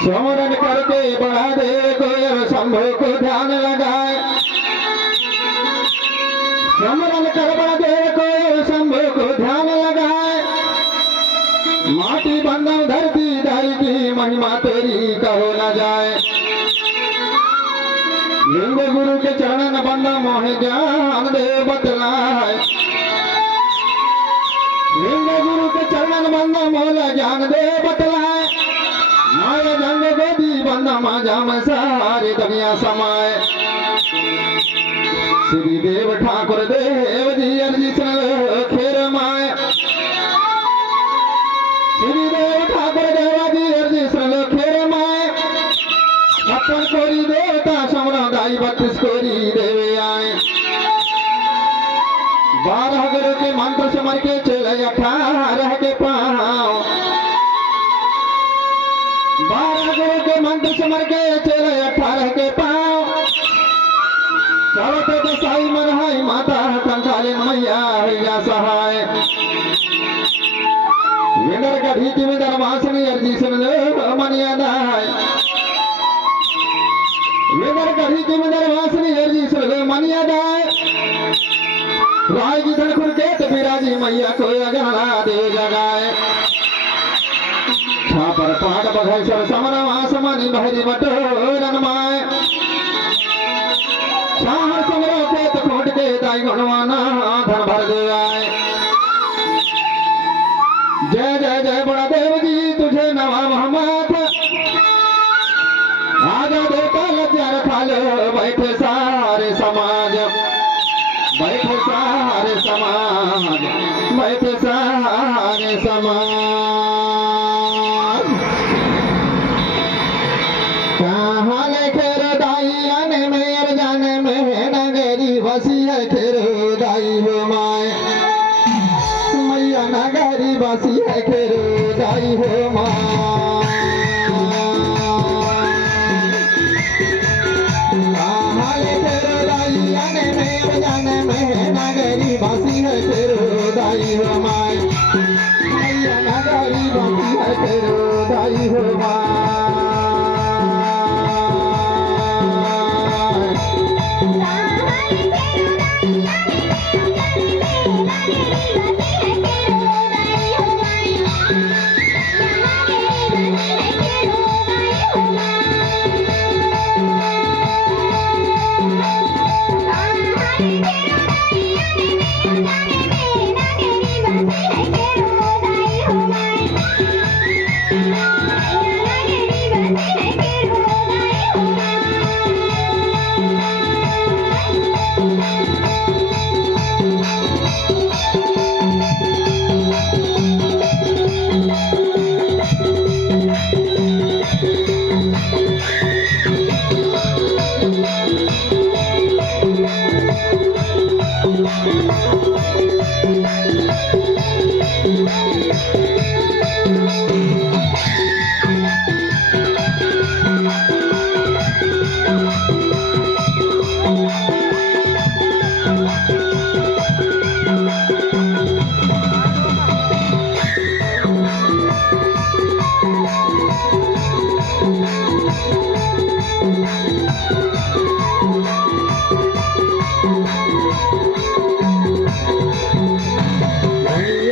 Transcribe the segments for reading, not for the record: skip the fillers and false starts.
स्मरण करके बढ़ा दे कोई शंभु को ध्यान लगाए। स्मरण कर बढ़ा दे कोई शंभु को ध्यान लगाए। माटी बंधम धरती दाई की महिमा तेरी कहो न जाए। लिंग गुरु के चरणन बंदा मोह ज्ञान दे बतलाए। लिंग गुरु के चरणन बंदा मोह ज्ञान दे बतलाए। माया जंग गोदी बंदा माजा में सारी दुनिया समाए। श्री देव ठाकुर देव जी अर्जी सुन खेर माए। श्री देव ठाकुर देव जी अर्जी सुन खेर माए। अपन कोरी देवता समरा दाई 32 कोरी देवे आए। 12 गुरु के मंत्र समर के चले 18 के पाँव। 12 गुरु के मंत्र समर के चले 18 के पाँव। चौथे दसाई मनहाई माता कंकालिन मैया हैया सहाय। विंदर गढ़ी की विंदर वासनी अर्जी सुन मनिया दाय। विंदर गढ़ी की विंदर वासनी अर्जी सुन मनिया दाय। राय की धड़कुर के बिराजी मैया को अगहना दे जगाए। छापर पाट बघेश्वर समर वासमनी बहरी बटोरन माए। शाह समरो खेत खोट के दाई गुणवाना धन भर दे आए। जय जय जय बड़ा देव जी तुझे नवा मोहम्मद। आजा देवता लज्जा रखा लो बैठे सारे समाज। बैठे सारे समाज। बैठे सारे समाज। कहाँ लेकर दाई आने मेर जाने में नगरी बसी है खेरो दाई हो माए। मैया नगरी बसी है खेरो दाई हो माए। कहाँ लेकर दाई आने मेर जाने में नगरी बसी है खेरो दाई हो माए। मैया नगरी बसी है खेरो दाई हो माए। मैया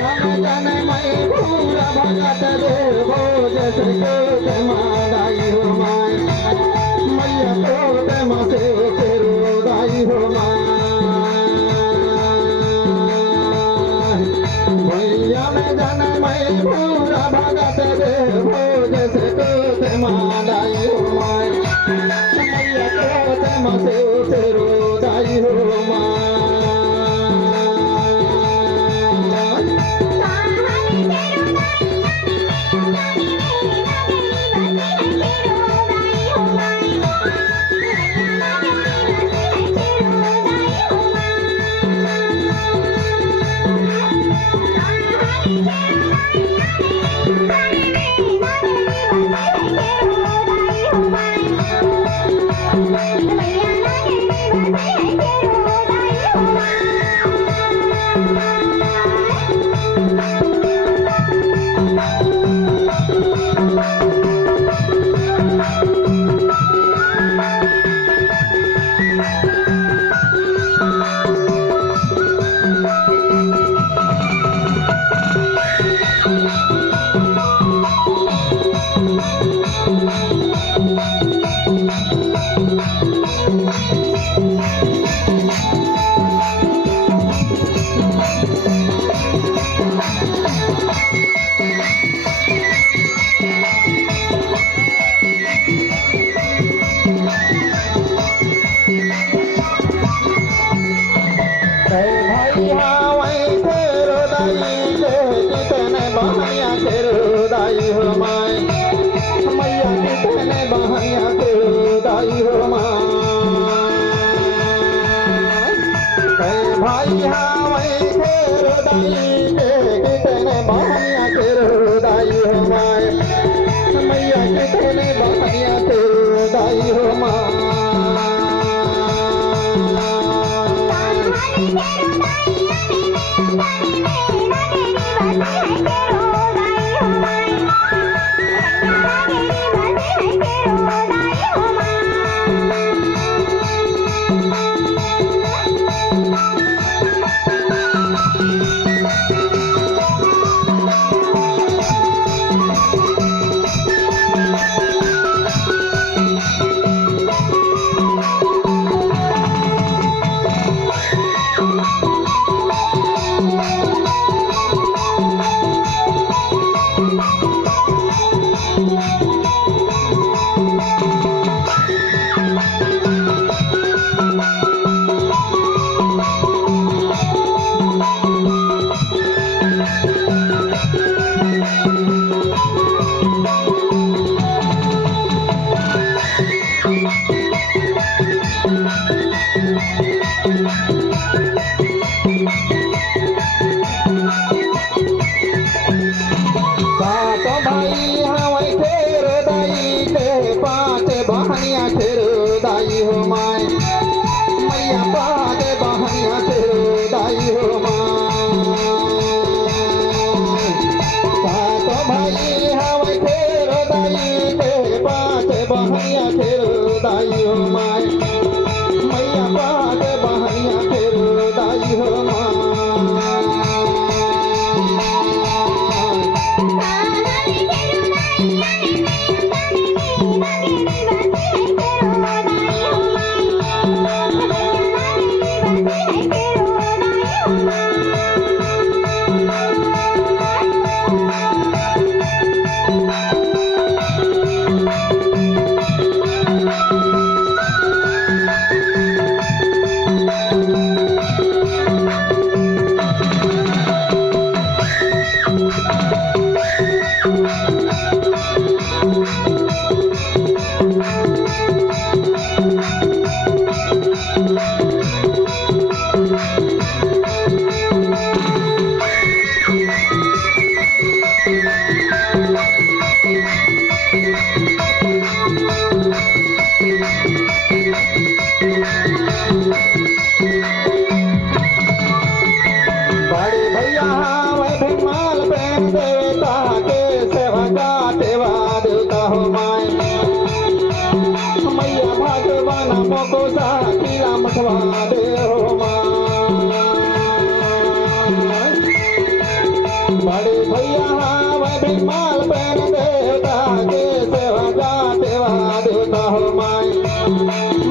नहावे बिमाल पेन देवता के सेवा जा सेवा देवता हो माय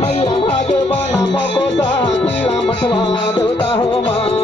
मैया भागे बना मोको सा किला मठवा देवता हो माय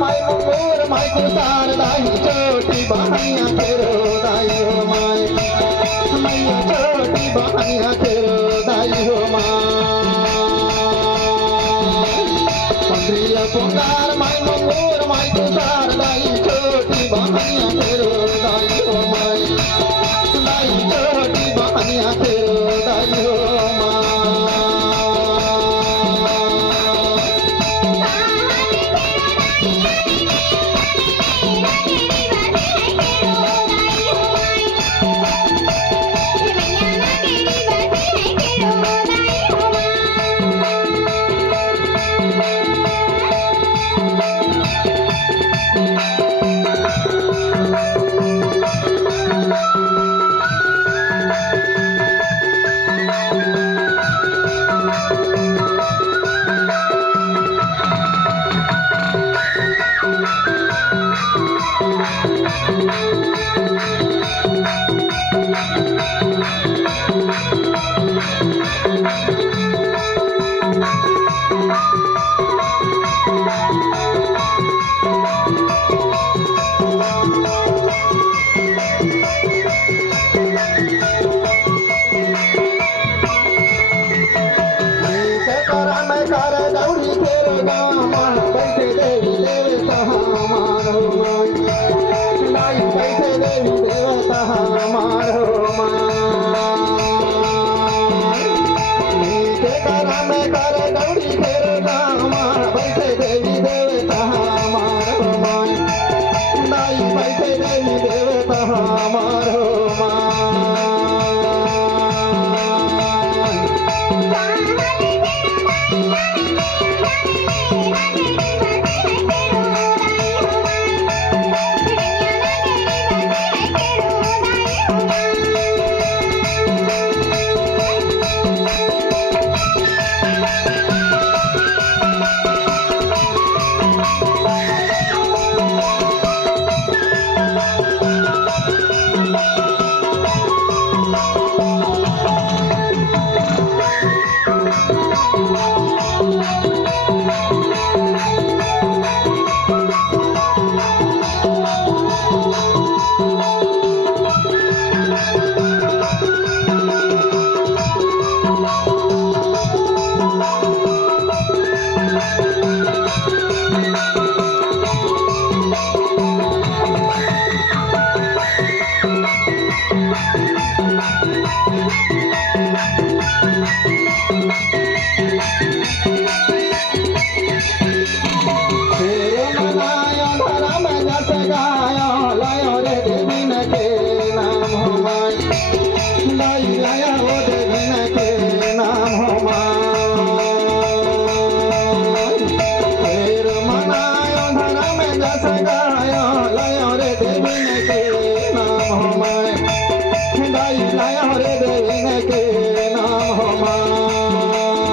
माई मंगूर माई कुसार दाई छोटी बहनिया तेरो दाई हो माय मैया छोटी बहनिया तेरो दाई हो माय पुकार माई मंगूर माई कुसार दाई छोटी बहनिया तेरो दाई हो माय दाई छोटी बहनिया तेरो दाई हो माय कर दौड़ी तेरे गाँव बैठे देवी देवता हमारो लाई बैठे देवी देवता हमारो नीचे करा में कर दौड़ी तेरे गाँव बैठे देवी देवता हमारो लाई बैठे देवी देवता हमारो लाया रे देवी के नाम हो मां।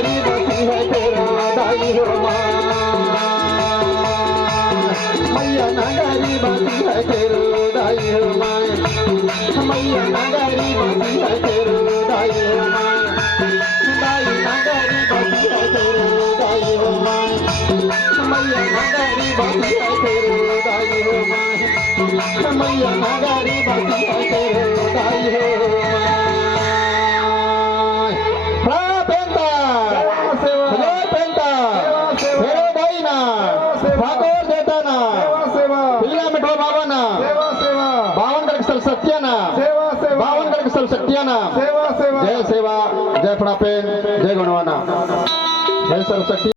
नगरी बसी है तेरो दाई हो माँ मैया नगरी बसी है तेरो दाई हो माँ मैया नगरी बसी है तेरो दाई हो माँ दाई नगरी बसी है तेरो दाई हो माँ मैया नगरी बसी है तेरो दाई हो माँ मैया नगरी बसी है तेरो दाई हो माँ जय सेवा जय फड़ापेन जय गुणवाना जय सरस्वती।